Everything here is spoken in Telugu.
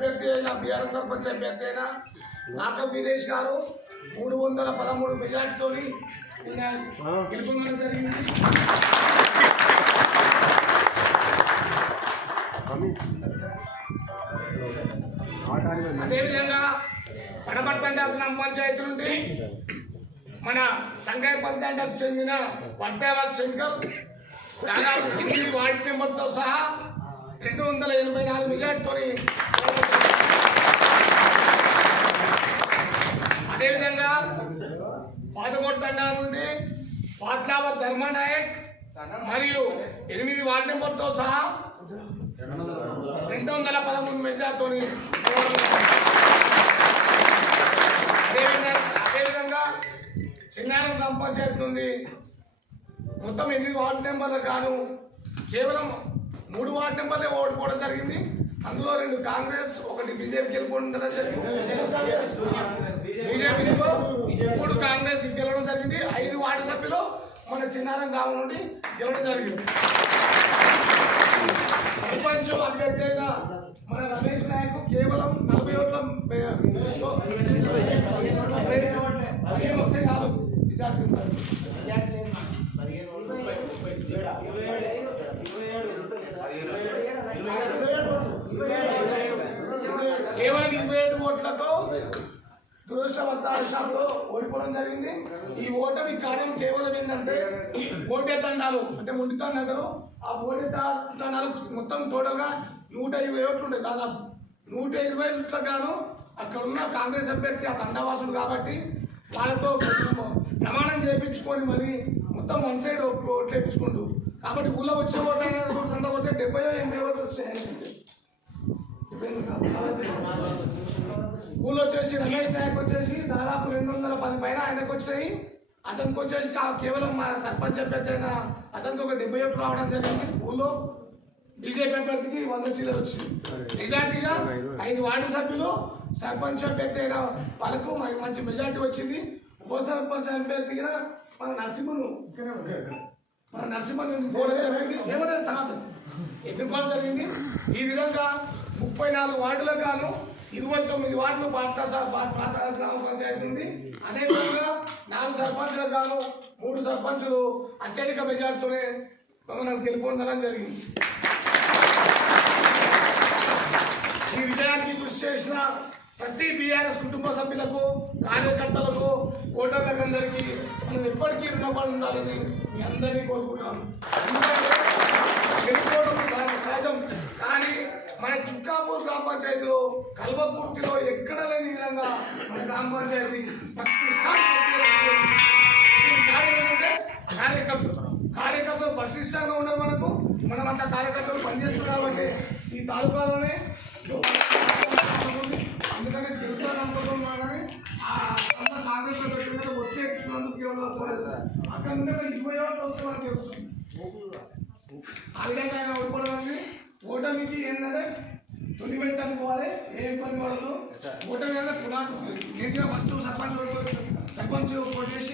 అభ్యర్థి అయిన బీఆర్ఎస్ సర్పంచ్ అభ్యర్థి అయిన నాగం వీరేష్ గారు 313 మెజార్టీతో గెలుపొందడం జరిగింది. అదేవిధంగా పడమర్తండ గ్రామ పంచాయతీ నుండి మన సంగాయపల్లి తండకు చెందిన వర్తావాద్ శంకర్ దాదాపు 8 వార్డు మెంబర్తో సహా 284 మెజార్టీతో. అదేవిధంగా పాదకోట్ తండా నుండి పాట్లావత్ ధర్మనాయక్ మరియు 8 వార్డు మెంబర్తో సహా 213 మెజార్టీతో. అదేవిధంగా చిన్నారం గ్రామ పంచాయతీ నుండి మొత్తం 8 వార్డు మెంబర్లు కాను కేవలం 3 వార్డు మెంబర్లే ఓడిపోవడం జరిగింది. అందులో 2 కాంగ్రెస్, 1 బీజేపీ గెలుపొందడం జరిగింది. బీజేపీలో 3 కాంగ్రెస్ గెలవడం జరిగింది. 5 వార్డు సభ్యులు మన చిన్నారం గ్రామం నుండి గెలవడం జరిగింది. సర్పంచ్ అభ్యర్థి అయిన మన రమేష్ నాయక్ కేవలం 40 ఓట్ల వస్తే కాదు మెజార్టీ కేవలం 27 ఓట్లతో దురదృష్టవశాత్తు ఓడిపోవడం జరిగింది. ఈ ఓటమి కారణం కేవలం ఏంటంటే ఓటే తండాలు అంటే ముండి తండాలు. ఆ ఓటే తండాలు మొత్తం టోటల్గా 120 ఓట్లు ఉంటాయి. దాదాపు 120 ఓట్లకు గాను అక్కడ ఉన్న కాంగ్రెస్ అభ్యర్థి ఆ తండావాసుడు కాబట్టి వాళ్ళతో ప్రమాణం చేయించుకొని మరి మొత్తం 1 సైడ్ ఓట్లు వేయించుకుంటూ కాబట్టి ఊళ్ళో వచ్చే ఓట్లు అయినా అంత వచ్చే 70-80 ఓట్లు వచ్చాయి. ఊళ్ళో వచ్చేసి రమేష్ నాయక్ వచ్చేసి దాదాపు 210 పైన ఆయనకు వచ్చాయి. అతనికి వచ్చేసి కేవలం మన సర్పంచ్ అభ్యర్థి అయిన అతనికి ఒక 70 ఓట్లు రావడం జరిగింది. ఊళ్ళో బీజేపీ అభ్యర్థికి 100 చిల్లర వచ్చింది. మెజార్టీగా 5 వార్డు సభ్యులు సర్పంచ్ అభ్యర్థి అయిన వాళ్ళకు మంచి మెజార్టీ వచ్చింది. ఉప సర్పంచ్ అభ్యర్థిగా మన నరసింహను పోవడం జరిగింది. ఏమైనా తర్వాత ఎదుర్కోవడం జరిగింది. ఈ విధంగా 34 వార్డులకు గాను 29 వార్డులు ప్రాంత గ్రామ పంచాయతీ నుండి, అదేవిధంగా 4 సర్పంచులకు గాను 3 సర్పంచులు అత్యధిక మెజార్టీతోనే మనం గెలుపొందడం జరిగింది. ఈ విజయానికి కృషి చేసిన ప్రతి బీఆర్ఎస్ కుటుంబ సభ్యులకు, కార్యకర్తలకు, ఓటర్లకు అందరికీ మనం ఎప్పటికీ రుణపడి ఉండాలని మీ అందరినీ కోరుకుంటున్నాను. గెలుపోవడం సహజం, కానీ మన చుక్కాపూర్ గ్రామ పంచాయతీలో కల్వకుర్తిలో ఎక్కడ లేని విధంగా మన గ్రామ పంచాయతీ కారణం ఏంటంటే కార్యకర్తలు ప్రతిష్టంగా ఉన్నారు. మనమంతా కార్యకర్తలు పనిచేస్తున్నారు కాబట్టి ఈ తాలూకాలోనే ఎందుకంటే తెలుసుకున్నాం కానీ కాంగ్రెస్ వచ్చే అక్కడ నుండి 20 ఓట్లు వస్తే మనకు తెలుస్తుంది. ఆ విధంగా ఆయన ఓడిపోవడం అనేది ఓటమికి ఏంటంటే తొలి పెట్టి అనుకోవాలి. ఏ ఇబ్బంది పడదు. ఓటమి అనేది పునాది. ఫస్ట్ సర్పంచ్ పోటీ చేసి